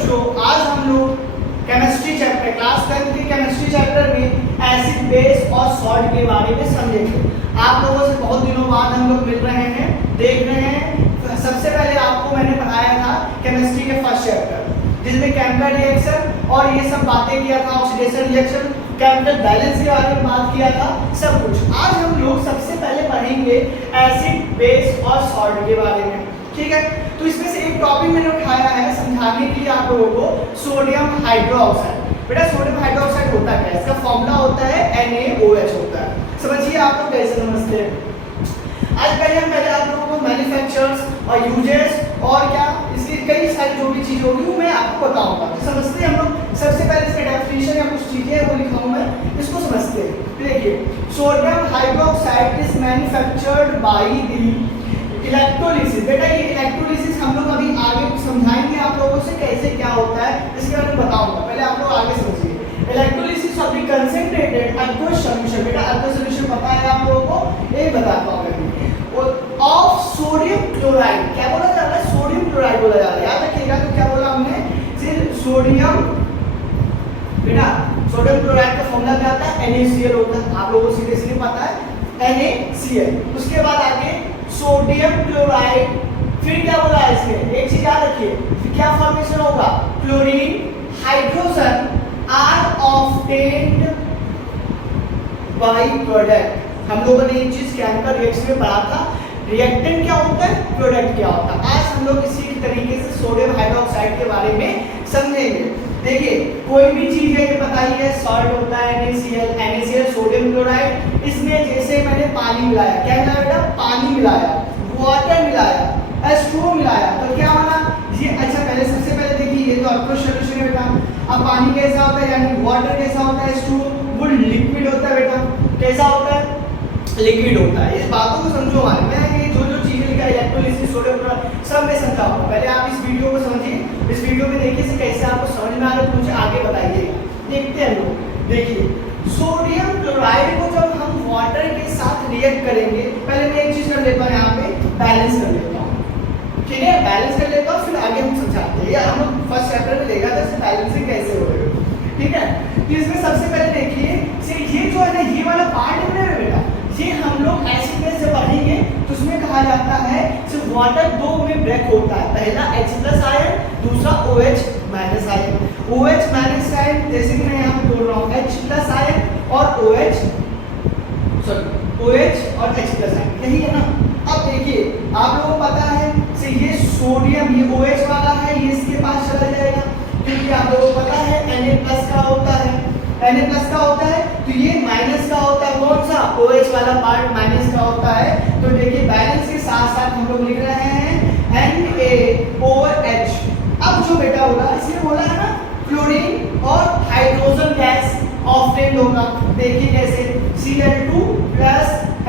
बच्चों, आज हम लोग केमिस्ट्री चैप्टर क्लास 10 के केमिस्ट्री चैप्टर में एसिड बेस और सॉल्ट के बारे में समझेंगे। आप लोगों से बहुत दिनों बाद हम लोग मिल रहे हैं, देख रहे हैं। सबसे पहले आपको मैंने पढ़ाया था केमिस्ट्री के फर्स्ट चैप्टर जिसमें केमिकल रिएक्शन और ये सब बातें किया था, ऑक्सीडेशन रिएक्शन, केमिकल बैलेंस के बारे में बात किया था, सब कुछ। आज हम लोग सबसे पहले पढ़ेंगे एसिड बेस और सॉल्ट के बारे में, ठीक है। तो इसमें से एक टॉपिक मैंने उठाया है समझाने के लिए आप लोगों को, सोडियम हाइड्रोक्साइड। बेटा सोडियम हाइड्रोक्साइड होता क्या है? इसका फॉर्मूला होता है NaOH होता है। समझिए आप लोग कैसे समझते हैं। आज पहले आप लोगों को मैन्युफैक्चरर्स और यूजेस और क्या इसकी कई सारी जो भी चीज़ होगी वो मैं आपको बताऊंगा। तो समझते हैं हम लोग। सबसे पहले इसका डेफिनेशन या कुछ चीज़ें वो लिखा हूँ मैं, इसको समझते हैं। देखिए, sodium hydroxide is manufactured by the electrolysis. बेटा ये इलेक्ट्रोलिसिस हम लोग अभी आगे समझाएंगे आप लोगों से कैसे क्या होता है, इसके बारे में बताऊंगा। पहले आप लोग आगे समझिए। Electrolysis of the concentrated aqueous solution. बेटा aqueous सॉल्यूशन पता है आप लोगों को, ये बताता हूं मैं। ऑफ सोडियम क्लोराइड, क्या बोला जा रहा है? सोडियम क्लोराइड बोला जा रहा है। याद रखिएगा तो क्या बोला हमने? सिर्फ सोडियम, बेटा सोडियम क्लोराइड का फॉर्मूला क्या आता है? NaCl होता है। आप लोगों को सीधे सीधे पता है NaCl। उसके बाद आगे सोडियम क्लोराइड, फिर क्या बोला है इसमें? एक चीज याद रखिए, फिर क्या फॉर्मेशन होगा? Chlorine hydrogen are obtained by product. हम लोगों ने एक चीज केमिकल रिएक्शन में पढ़ा था, रिएक्टेंट क्या होता है, प्रोडक्ट क्या होता है। आज हम लोग इसी तरीके से सोडियम हाइड्रोक्साइड के बारे में समझेंगे। देखिए, कोई भी चीज है ये बताइए, सॉल्ट होता है NaCl सोडियम क्लोराइड। इसमें जैसे मैंने पानी मिलाया, क्या मिलाया बेटा? पानी मिलाया, वाटर मिलाया, H2O मिलाया, तो क्या बना ये? अच्छा पहले सबसे पहले देखिए, ये तो aqueous सॉल्यूशन है बेटा। अब पानी कैसा होता है, यानी वाटर कैसा होता है? H2O वो लिक्विड होता है बेटा। कैसा होता है? लिक्विड होता है। इस बातों को समझो हमारे, मैं ये जो जो चीजें लिखा है इलेक्ट्रोलिसिस सोडियम क्लोराइड सब मैं समझाऊंगा। पहले आप इस वीडियो को समझिए, इस वीडियो में देखिए से कैसे आपको समझ में आ रहा है, मुझे आगे बताइएगा। देखते हैं लोग। देखिए, सोडियम क्लोराइड को जब हम वाटर के साथ रिएक्ट करेंगे, पहले मैं एक चीज कर लेता हूँ, यहाँ पे बैलेंस कर लेता हूँ, ठीक है। बैलेंस कर लेता हूँ, फिर आगे हम समझाते हैं। हम लोग फर्स्ट चैप्टर में देखा था बैलेंसिंग कैसे हो रही है, ठीक है। तो इसमें सबसे पहले देखिए, ये जो है ना, ये वाला पार्ट है बेटा, ये हम लोग एसिड बेस से पढ़ेंगे तो उसमें कहा जाता है सिर्फ वाटर दो में ब्रेक होता है। पहला H+ आयन, दूसरा OH- आयन। OH- आयन जैसे कि मैं यहाँ पे बोल रहा हूँ H+ आयन और OH और H+ आयन, यही है ना। अब देखिए, आप लोगों को पता है से ये सोडियम, ये OH वाला है, ये इसके पास चला जाएगा, क्योंकि आप लोगों को पता है Na+ का होता है, Na+ का होता है, तो ये माइनस का होता है। कौन सा? OH वाला पार्ट माइनस का होता है। तो देखिए, बैलेंस के साथ साथ हम लोग लिख रहे हैं NaOH। अब जो बेटा बोला, इसमें बोला है ना क्लोरीन और हाइड्रोजन गैस ऑब्टेन्ड होगा। देखिए कैसे, Cl2 +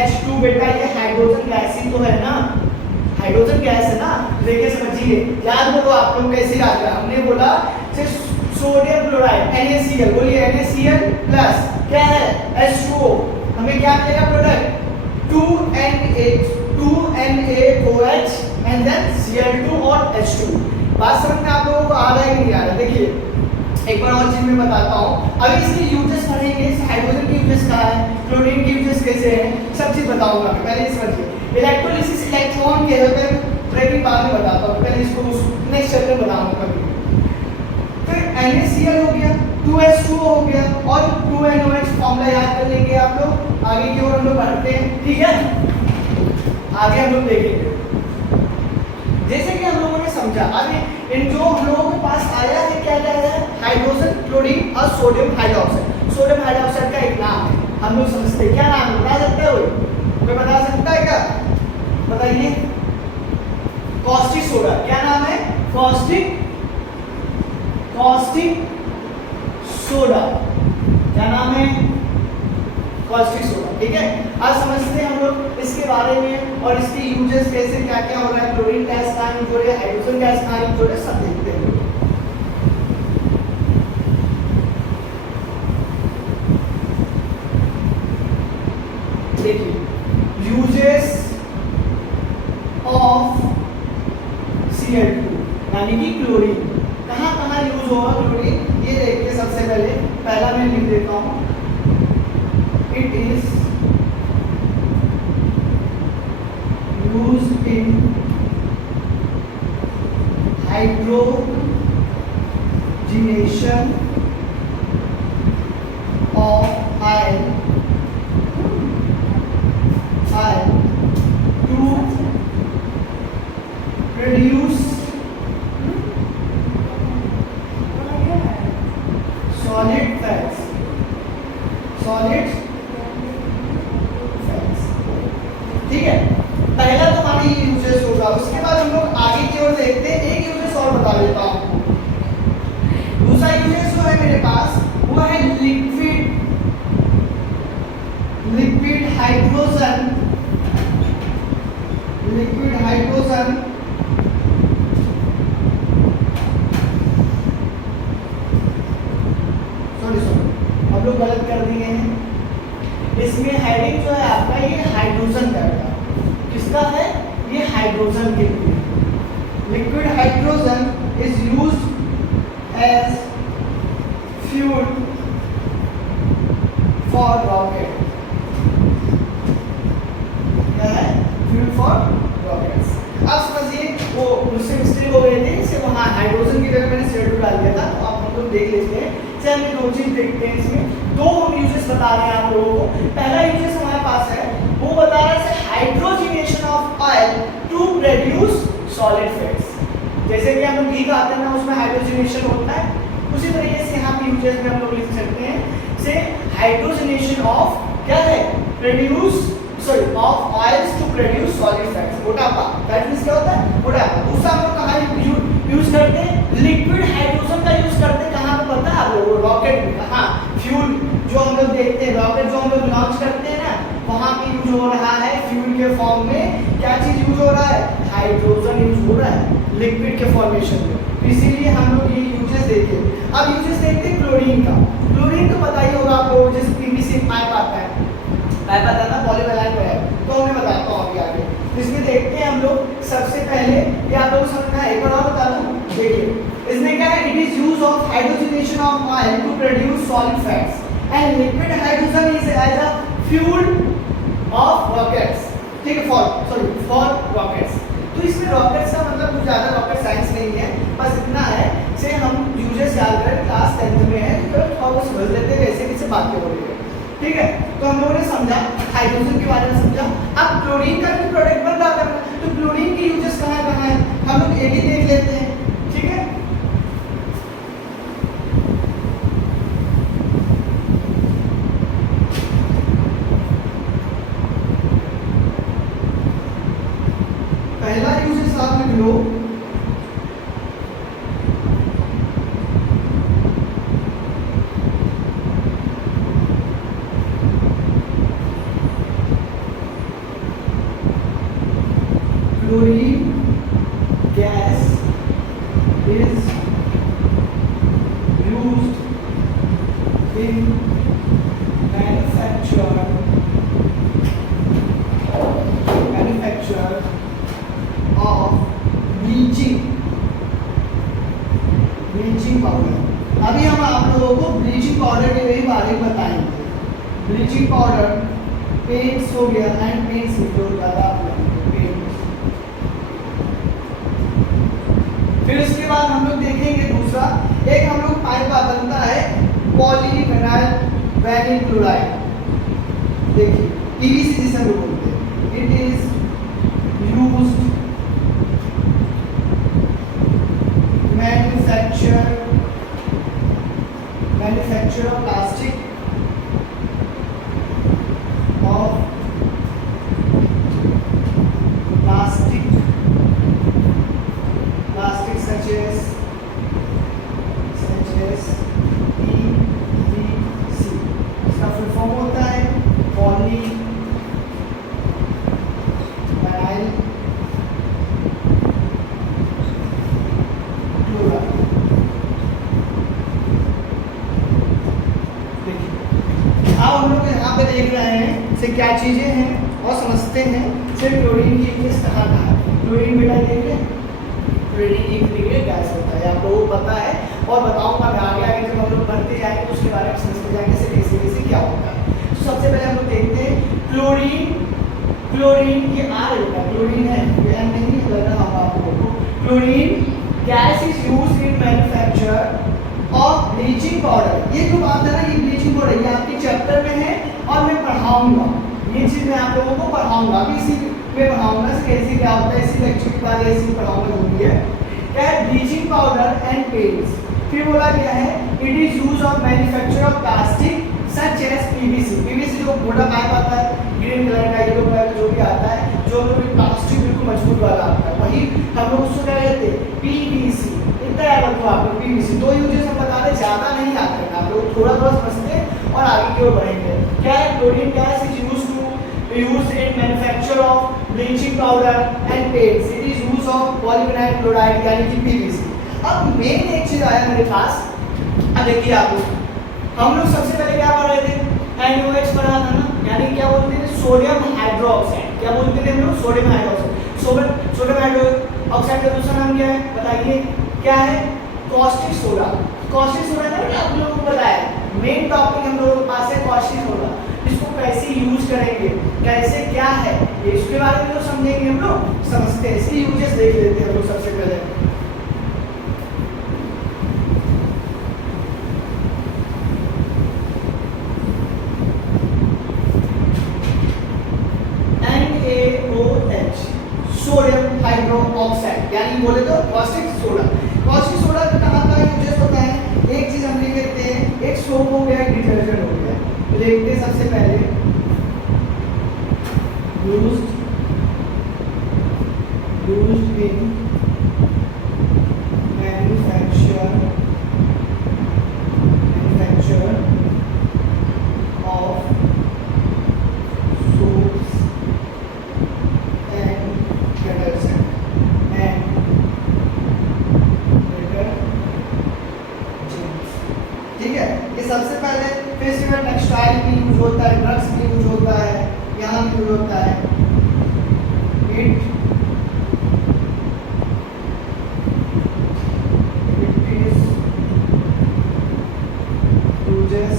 H2। बेटा ये हाइड्रोजन गैस ही तो है ना, हाइड्रोजन गैस है ना। देखिए समझिए, याद करो आप लोग कैसे याद करा। हमने बोला सोडियम क्लोराइड NaCl, बोलिए NaCl प्लस क्या है H2O, हमें क्या मिलेगा product? 2NaOH and then Cl2 और H2। बात समझ में आप लोगों को आ रहा है कि नहीं आ रहा? देखिए एक बार और चीज मैं बताता हूँ। अभी इसके यूजेस पढ़ेंगे, हाइड्रोजन के यूजेस कहाँ है, क्लोरीन के यूजेस कैसे हैं, सब चीज बताऊंगा। पहले इस समझिए, इलेक्ट्रोलिसिस इलेक्ट्रॉन के होते हैं, ब्रेकिंग बाद में बताता हूँ, पहले इसको नेक्स्ट चैप्टर में बताऊंगा कभी। NaCl हो गया, 2H2O हो गया और 2NOH फॉर्मूला याद कर लेंगे आप लोग। आगे की ओर हम लोग बढ़ते हैं, ठीक है। आगे हम लोग देखेंगे जैसे कि हम लोगों ने समझा। अभी इन जो हम लोगों के पास आया है, क्या क्या है? हाइड्रोजन, क्लोरीन और सोडियम हाइड्रोक्साइड। सोडियम हाइड्रोक्साइड का एक नाम है, हम लोग समझते हैं। क्या नाम है बता सकते हो? कोई बता सकता है क्या? बताइए। Caustic soda. क्या नाम है? Caustic soda. क्या नाम है? कॉस्टिक सोडा, ठीक है। आज समझते हैं हम लोग इसके बारे में और इसके यूजेस कैसे क्या क्या हो रहा है। क्लोरीन गैस कहाँ यूज हो रही है, हाइड्रोजन गैस कहाँ यूज हो रही है, सब देखते हैं। देखिए, यूजेस ऑफ Cl2 यानी कि क्लोरीन कहाँ कहाँ hydrogenation of iron to produce solid fats. ठीक है, पहला तो हमारी यूजेस होगा। उसके बाद हम लोग आगे की ओर देखते हैं। एक यूजेस और बता देता हूँ आपको। दूसरा यूजेस जो है मेरे पास वो है लिक्विड हाइड्रोजन सॉरी हम लोग गलत कर दिए हैं। इसमें हेडिंग जो है आपका ये हाइड्रोजन का है। किसका है? ये हाइड्रोजन के लिए। Liquid hydrogen is used as fuel for rocket. क्या है? Fuel for rockets. अब समझिए वो मुझसे मिस्टेक हो गई थी, इसे वहाँ हाइड्रोजन की जगह मैंने CO2 डाल दिया था। तो आप हम लोग देख लेते हैं। चलिए हम दो चीज देखते हैं। इसमें दो हम यूजेस बता रहे हैं आप लोगों को। पहला यूजेस हमारे पास है, वो बता रहा है hydrogenation of oil to produce solid fats. जैसे कि हम लोग घी खाते हैं ना, उसमें हाइड्रोजिनेशन होता है। उसी तरीके से यहाँ पे यूजेस में हम लोग लिख सकते हैं से हाइड्रोजिनेशन ऑफ क्या है? Produce of oils to produce solid fats. मोटापा, दैट मींस क्या होता है? मोटापा। दूसरा हम लोग कहाँ यूज करते हैं? लिक्विड हाइड्रोजन का यूज करते हैं। कहाँ पे पता है आप लोगों को? रॉकेट में। कहाँ? फ्यूल जो हम लोग देखते हैं, रॉकेट जो हम लोग लॉन्च करते हैं ना, वहाँ पे यूज हो रहा है फ्यूल के फॉर्म में। क्या चीज यूज हो रहा है? हाइड्रोजन यूज हो रहा है लिक्विड के फॉर्मेशन में। इसीलिए हम लोग ये यूजेस देखे। अब यूजेस देखते हैं क्लोरीन का। क्लोरीन तो पता ही होगा आपको, जैसे PVC पाइप आता है ना, पॉलीविनाइल पाइप। तो मैं बताता हूँ अभी आगे। इसमें देखते हैं हम लोग। सबसे पहले ये आप लोग समझना है, एक बार और बता दूं। देखिए इसमें क्या है? It is use of hydrogenation of oil to produce solid fats and liquid hydrogen is as a fuel of rockets. ठीक है, फॉर रॉकेट्स। तो इसमें रॉकेट्स का मतलब कुछ ज़्यादा रॉकेट साइंस नहीं है, बस इतना है से हम यूजेस याद करें। क्लास 10th में है तो थोड़ा समझ लेते हैं कैसे कैसे बातें हो रही है। ठीक है, तो हम लोगों ने समझा हाइड्रोजन के बारे में समझा। अब क्लोरीन का भी प्रोडक्ट बन रहा था, तो क्लोरीन के यूजेस कहाँ कहाँ है हम लोग एक ही देख लेते हैं। ठीक है, पहला यूजेस आप लिख लो, chlorine gas is used in manufacture of bleaching powder. अभी हम आप लोगों को ब्लीचिंग पाउडर के बारे में बताएंगे। ब्लीचिंग पाउडर पेंट्स हो गया, एंड पेंट्स जो ज़्यादा फिर उसके बाद हम लोग देखेंगे दूसरा, एक हम लोग पाइप बनता है पॉलीविनाइल वैनिल क्लोराइड। देखिए PVC जिसे हम लोग बोलते हैं, it is used manufacture of plastic such as PVC। इसका फुल फॉर्म होता है पॉलीविनाइल क्लोराइड। देखिए अब हम लोग यहाँ पे देख रहे हैं से क्या चीजें हैं और समझते हैं से क्लोरीन की यूज कहाँ कहाँ है। क्लोरीन बेटा देखिए एक गैस होता है, आप लोगों को पता है और बताऊंगा मैं आगे आगे जब हम लोग बढ़ते जाएंगे तो उसके बारे में समझते जाएंगे से कैसे कैसे क्या होता है। तो सबसे पहले हम लोग देखते हैं क्लोरीन ये R होता है, क्लोरीन है, ये M नहीं लग रहा होगा आप लोगों को। Chlorine gas is used in manufacture of bleaching powder. ये जो बात है ना, ये ब्लीचिंग पाउडर ये आपके चैप्टर में है और मैं पढ़ाऊंगा, ये चीज मैं आप लोगों को पढ़ाऊंगा, अभी इसी में पढ़ाऊंगा कैसे क्या होता है, इसी लेक्चर के बाद ऐसे पढ़ाऊंगा जो भी है। क्या है, ब्लीचिंग पाउडर एंड पेंट्स। फिर बोला गया है it is use of manufacture of plastic such as PVC. PVC जो मोटा पाइप आता है ग्रीन कलर का, येलो कलर का जो भी आता है, जो प्लास्टिक बिल्कुल मजबूत वाला आता है, वही हम लोग उसको क्या कहते हैं, पीवीसी। इतना याद रखो आप लोग, पीवीसी। दो यूजेस हम बता रहे, ज्यादा नहीं याद करना, आप लोग थोड़ा थोड़ा समझते हैं और आगे की ओर बढ़ेंगे। क्या है, chlorine gas is used in manufacture of bleaching powder and paints. It is use of polyvinyl chloride यानी कि PVC। अब मेन एक चीज आया मेरे पास, अब देखिए आप लोग, हम लोग सबसे पहले क्या पढ़ रहे थे, NaOH पढ़ा था ना, यानी क्या बोलते थे, सोडियम हाइड्रोक्साइड। क्या बोलते थे हम लोग, सोडियम हाइड्रोक्साइड। सोडियम हाइड्रोक्साइड का दूसरा नाम क्या है बताइए, क्या है, कॉस्टिक सोडा। कॉस्टिक सोडा ना आप लोगों को बताया, मेन टॉपिक हम लोगों के पास है कॉस्टिक सोडा। इसको कैसे यूज करेंगे, कैसे क्या है, इसके बारे में तो समझेंगे हम लोग, समझते हैं, इसके यूजेस देख लेते हैं हम लोग सबसे पहले। NaOH सोडियम हाइड्रोक्साइड, यानी बोले तो कॉस्टिक सोडा। कॉस्टिक सोडा का कहाँ का यूजेस होता है, एक चीज हम लिख लेते हैं, एक सोप हो गया, एक डिटर्जेंट हो गया। देखते हैं सबसे पहले used in manufacture of soaps and detergent ठीक है, ये सबसे पहले। फिर इसमें टेक्सटाइल भी यूज होता है, ड्रग्स भी यूज होता है, यहाँ भी यूज होता है। इट इज यूजेस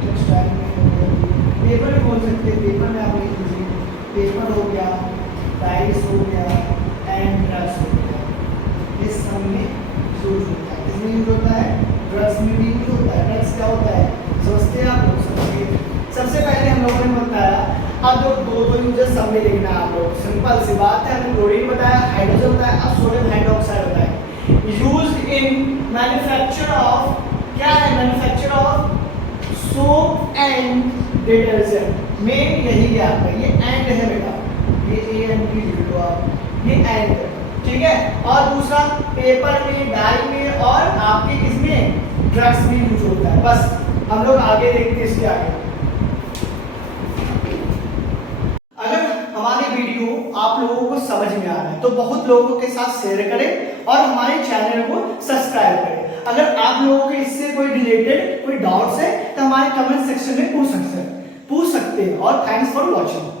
टेक्सटाइल में हो गया, पेपर भी बोल सकते हैं, पेपर में आप लिख लीजिए, पेपर हो गया, डाइस हो गया एंड ड्रग्स हो गया, इस सब में यूज होता है। किसमें यूज होता है, ड्रग्स में भी यूज होता है। ड्रग्स क्या होता है समझते हैं आप लोग, समझिए। सबसे पहले हम लोगों ने बताया, अब जो दो यूजेस सब में लिखना है आप लोग, सिंपल सी बात है। हमने क्लोरीन बताया, हाइड्रोजन बताया, अब सोडियम हाइड्रोक्साइड बताया। यूज्ड इन मैन्युफैक्चर ऑफ, क्या है, manufacture of soap and detergent. Main यही है आपका, ये एंड है बेटा, ये ए एंड डी लिख लो आप, ये एंड है, ठीक है। और दूसरा पेपर में, डाई में और आपके किसमें, ड्रग्स में यूज होता है। बस हम लोग आगे देखते हैं इसके आगे। अगर हमारी वीडियो आप लोगों को समझ में आ रहा है तो बहुत लोगों के साथ शेयर करें और हमारे चैनल को सब्सक्राइब करें। अगर आप लोगों के इससे कोई रिलेटेड कोई डाउट्स है तो हमारे कमेंट सेक्शन में पूछ सकते हैं। और थैंक्स फॉर वॉचिंग।